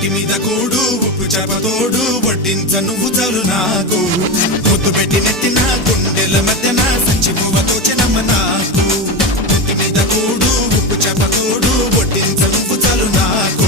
ఒట్టి మీద కూడు ఉప్పు చేపతోడు వడ్డించ నువ్వు చాలు నాకు పొద్దు పెట్టి నెత్తిన గుండెల మధ్యన సంచి పువ్వతో చెనమ్మ నాకు ఒట్టి మీద కూడు ఉప్పు చేపతోడు వడ్డించ నువ్వు చాలు నాకు